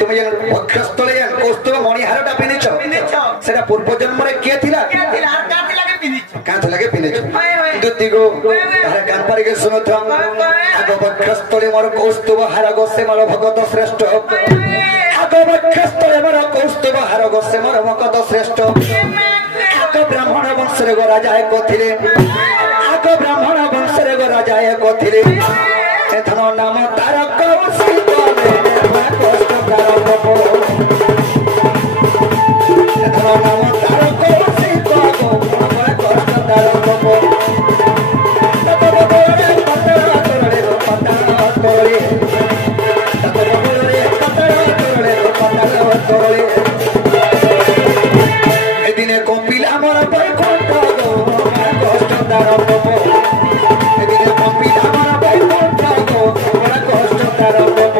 তুমি যেন বক্ষস্থলে কৌস্তব মণিহারটা পিঁধিছ সেটা পূর্ব জন্মরে কে থিলা কাঁথ লাগে পিঁধিছ দুতি গো আরে কান পারিকে শুনুথ আগ বক্ষস্থলে মোর কৌস্তব হার গোসে মোর ভগত শ্রেষ্ঠ আগ বক্ষস্থলে মোর কৌস্তব হার গোসে মোর ভগত শ্রেষ্ঠ আগ ব্রাহ্মণ বংশরে গো রাজা এক থিলে আগ ব্রাহ্মণ বংশরে গো রাজা এক থিলে এথন নাম তার কৌশিক কষ্ট তার বাপ এথন নাম তার কৌশিক কষ্ট তার বাপ এদিনে কপিলা আমার বৈকুণ্ঠ কষ্ট তার বাপ এদিনে কপিলা আমার বৈকুণ্ঠ কষ্ট তার বাপ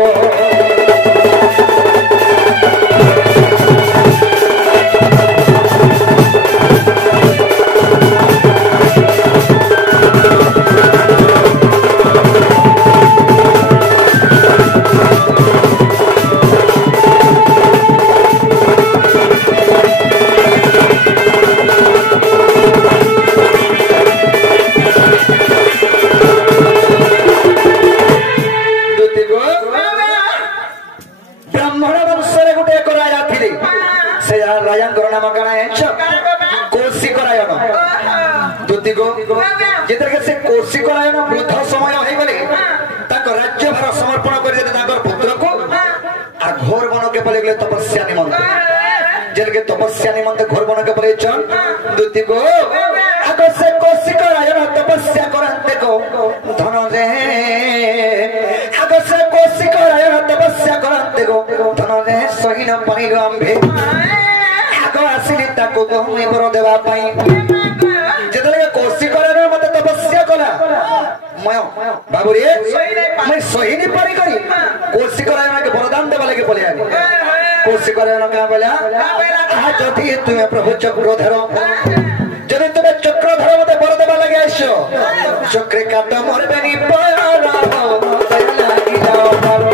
तपस्या निमंत घोर बन के परेचन दुति को आगो से कोसी करायन तपस्या करंते को धन रे आगो से कोसी करायन तपस्या करंते को धन रे सहीन पानी आंभे आगो आसिली ताको को बर देवा पई जेतले कोसी करायन मते तपस्या कला मय बाबू रे मैं सहीनी पानी करी कोसी करायन के वरदान देबा लगे पले आनी कोसी करायन का बोला जदि तुम्हें प्रभु चक्रधर जदि तुम्हें चक्रधर मते बर देबा लगे आइसो चक्रे काट मरबे नि पारा लागी जाओ पारो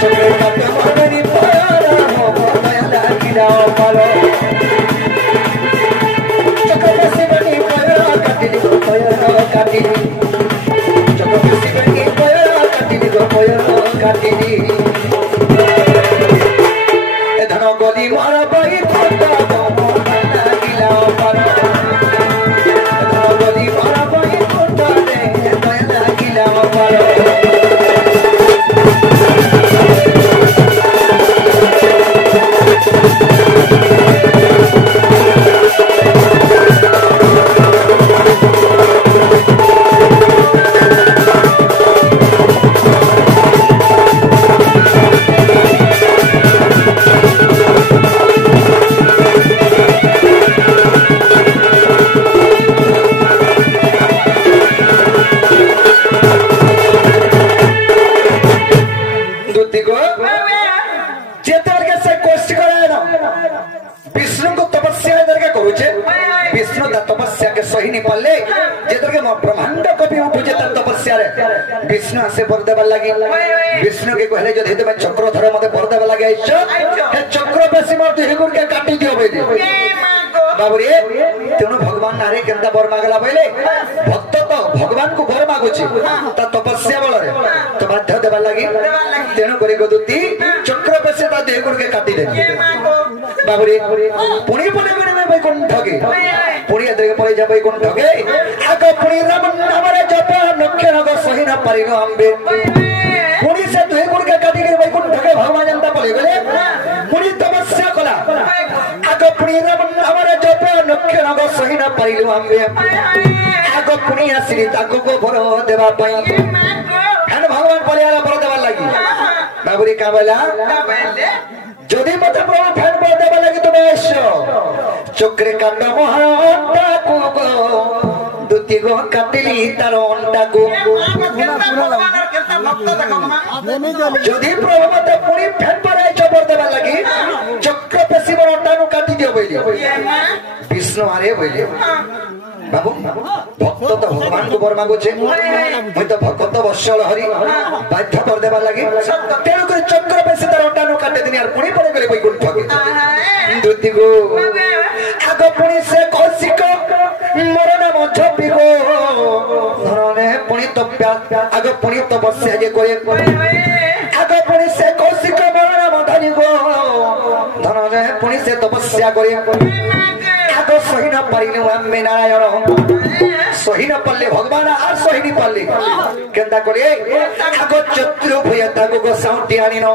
चक्रे काट मरबे नि पारा लागी जाओ पारो चक्र बसी बनी पारा काटिली गो पारा काटिली चक्र बसी बनी पारा काटिली गो पारा काटिली गली मारा बाई खोटा गिला पारा गली मारा बाई खोटा गिला पारा विष्णु से बर देवा लगी विष्णु के कहले जदि तुम चक्रधर मते बर देवा लगे आइछ हे चक्र बेसी मोर देह गुण के काटी दियो बेदी बाबू रे तेनु भगवान नारे केनता बर मागला बइले भक्त तो भगवान को बर मागुची ता तपस्या बल रे तो बाध्य देवा लगी तेनु करी गदुती चक्र बेसी ता देह गुण के काटी दे बाबू रे पुणी पुणी में बैकुंठ के पुणी देह परे जा बैकुंठ के आग पुणी राम नाम रे जप नक्षर गो सही न परिगो अंबे पुणी से दुई गुण के काटी के बैकुंठ के भगवान जनता पले गले पुणी तपस्या कला आग पुणी राम नाम रे जप नक्षर गो सही न परिगो अंबे आग पुणी आसी ताको को भरो देवा पई हन भगवान पलियाला भरो देवा लगी बाबूरी का बोला जदि मते प्रभु फैन बर देवा लगी तुम आइसो चक्रे काट महाटा को दुति गो काटिली तार अंडा को जदि प्रभु मते पुणी फैन पर आइसो बर देवा लगी चक्र पेशी बर अंडा नु काटी दियो बइले विष्णु आरे बइले बाबू भक्त तो भगवान को बर मागुचे मुई तो भक्त वत्सल हरि बाध्य कर देबा लागि तेणु कर चक्र पे से तार अंडानु काटे दिनी यार पुणी पड़े गले बैकुंठ के दुति गो आगो पुणी से कौशिक मोर नाम झपी गो धरने पुणी तप्या आगो पुणी तपस्या जे करे आगो पुणी से कौशिक मोर नाम धनी गो धरने पुणी से तपस्या करे आगो सही न पारिनु आम्मे नारायण सही न पल्ले भगवान आर सही नि पल्ले केंदा करे आगो चतुर्भुज ताको गो साउटी आनी न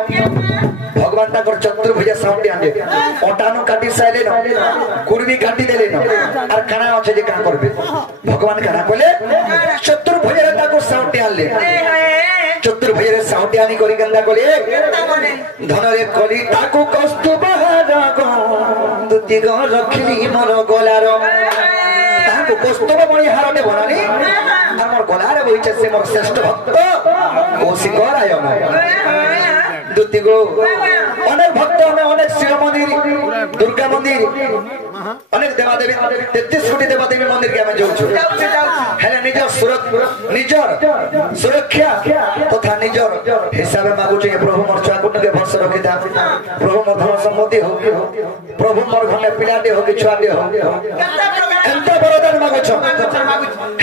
भगवान ताकर चतुर्भुज साउटी आने ओटानो काटी साइले न कुर्मी काटी देले न आर काना अछि जे का करबे भगवान काना कोले चतुर्भुज ताको साउटी आनले चतुर्भुज रे साउटी आनी करी केंदा कोले धन रे कली ताको कस्तुभ रागो दुति गो रखली मोर गोलार ताको कस्तुभ मणि हारने बनानी आर मोर गोलार बइचे से मोर श्रेष्ठ भक्त कौशिक राय दुति गो अनेक भक्त में अनेक शिव मंदिर दुर्गा मंदिर अनेक देवादेवी 33 कोटी देवादेवी मंदिर के हम जाउछु हेले निजर सुरक्षा तथा निजर हिसाब में मागुछु प्रभु मोर छुआ के वर्ष रखिता प्रभु मोर धर्म सम्मति हो प्रभु मोर घने पिलाटे हो कि छुआटे हो एंता वरदान मागुछु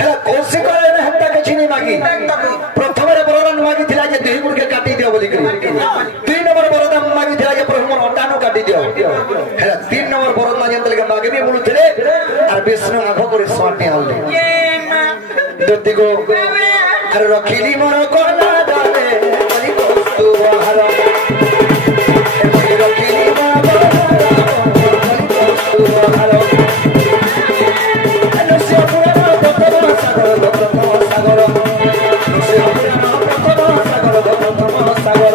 हेले कौशिक ने हत्ता के छिनी मागी प्रथम रे वरदान मागी थिला जे दुई गुण के काटी दियो बोली करी 3 नंबर वरदान मागी थिला जे प्रभु मोर अंडानु काटी दियो हेले 3 नंबर वरदान जंतल के मागे भी बोलुथिले आर विष्णु आंख करे स्वाटी आले दत्ती को आर रखिली मोर कोला दाले बलि वस्तु आहार रखिली मोर बलि वस्तु आहार अनुष्य पुराण प्रथम सागर अनुष्य पुराण प्रथम सागर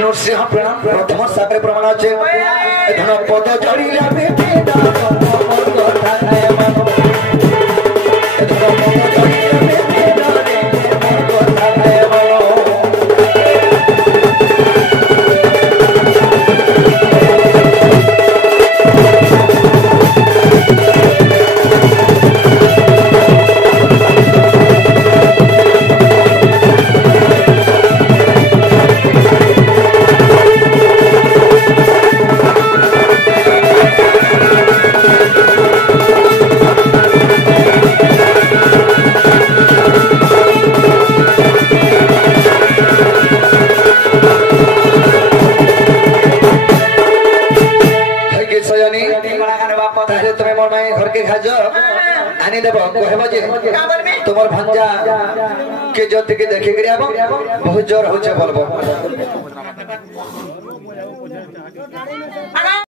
नरसिंह पुराण प्रथम सागर प्रमाण আছে धन पद चढ़िला बेटा मोर कथा है मानो धन पद चढ़िला बेटा मोर कथा है मानो आनी देव कहब जे तुमर भंजा के ज्योति के देखे करी आबो बहुत जोर होचे बोलबो।